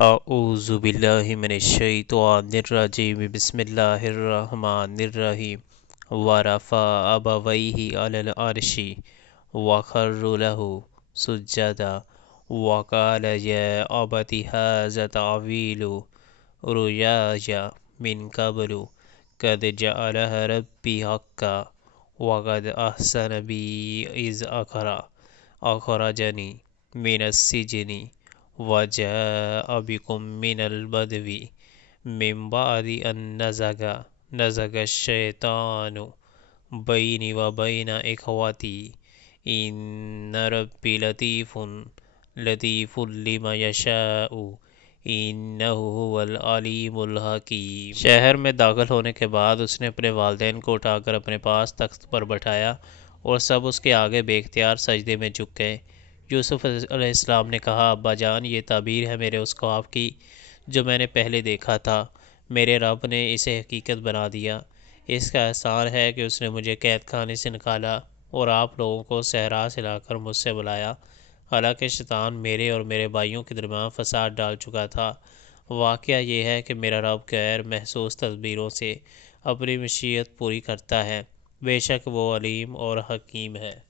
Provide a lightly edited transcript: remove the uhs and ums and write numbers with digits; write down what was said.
اعوذ باللہ من الشیطان الرجیم بسم اللہ الرحمن الرحیم ورفع ابویہ علی العرش وخروا له سجدا وقال یا ابت ھذا تعویل رؤیایا من قبل قد جعلها ربی حقا وقد احسن بی اذ اخرجنی من السجن وجاء بكم من البدو من بعد أن نزغ الشيطان بيني وبين إخوتي إن ربي لطيف لما يشاء إنه هو العليم الحكيم۔ شہر میں داخل ہونے کے بعد اس نے اپنے والدین کو اٹھا کر اپنے پاس تخت پر بٹھایا اور سب اس کے آگے بے اختیار سجدے میں جھک گئے۔ یوسف علیہ السلام نے کہا، ابا جان، یہ تعبیر ہے میرے اس خواب کی جو میں نے پہلے دیکھا تھا۔ میرے رب نے اسے حقیقت بنا دیا۔ اس کا احسان ہے کہ اس نے مجھے قید خانے سے نکالا اور آپ لوگوں کو صحرا سے لا کر مجھ سے بلایا، حالانکہ شیطان میرے اور میرے بھائیوں کے درمیان فساد ڈال چکا تھا۔ واقعہ یہ ہے کہ میرا رب غیر محسوس تدبیروں سے اپنی مشیت پوری کرتا ہے، بے شک وہ علیم اور حکیم ہے۔